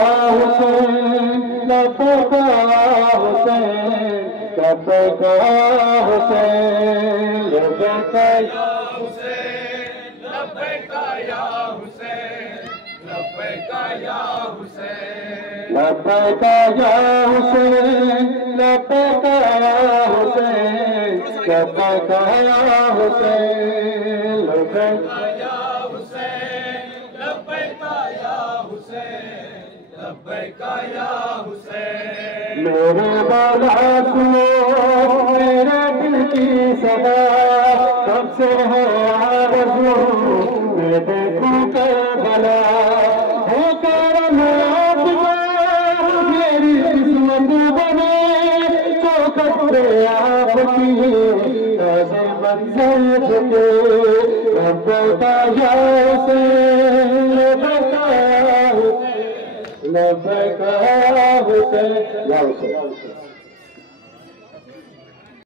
حسین لبیک حسین لبیک حسین لبیک یا حسین لبیک یا حسین لبیک یا حسین لبیک یا حسین لبیک یا حسین لبیک یا حسین لبیک یا حسین لبیک یا حسین لبیک یا حسین میرے مولا سنو میرے دل کی صدا کب سے ہے آرزو میں دیکھوں کربلا ہو کرم آپ میں میری قسمت بنے چوکھٹ پہ آپ کی تازے منظر جھکے لبیک یا حسین لبیک یا حسین لبیک یا حسین یا حسین